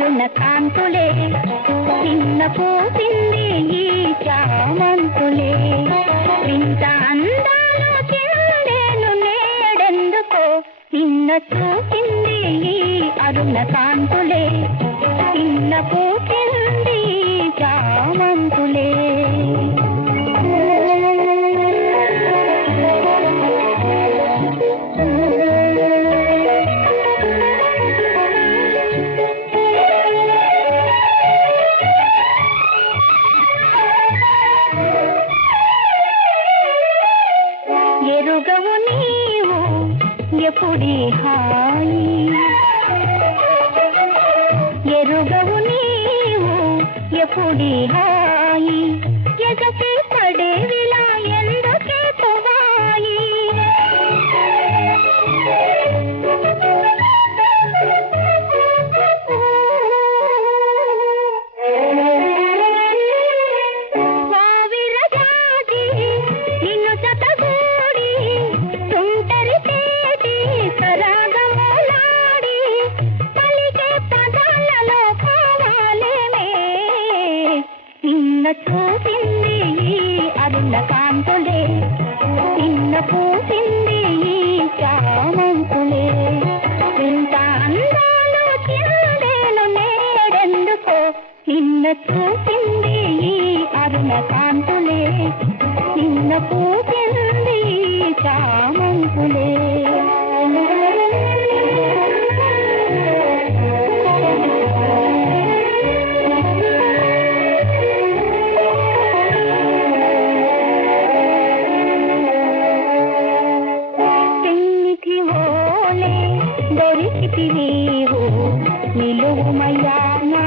అరుణ కాంతులే నిన్న పూసింది ఈ చామంతులే వింత అందాలు చెందేను నేడెందుకో నిన్న చూసింది ఈ అరుణ కాంతులే నిన్న పూసింది ఈ చామంతులే ఎరుగవు నీవు ఎప్పుడీ హాయి ఎరుగవు నీవు ఎప్పుడీ హాయి ఎగసి పడేవిలా ఎందుకే తువాయి వావిరజాజి నిన్ను జతగూడి తుంటరి తేటి సరాగములాడి పలికే పదాలలో కావాలేమే నిన్న చూసింది ఈ అరుణ కాంతులే నిన్న పూసింది ఈ చామంతులే ఇంత అందాలు చిందేను నేడెందుకో నిన్న చూసింది ఈ అరుణ కాంతులే నిన్న పూసింది ఈ చామంతులే దొరికితివీవు నిలువుమయ్యా నా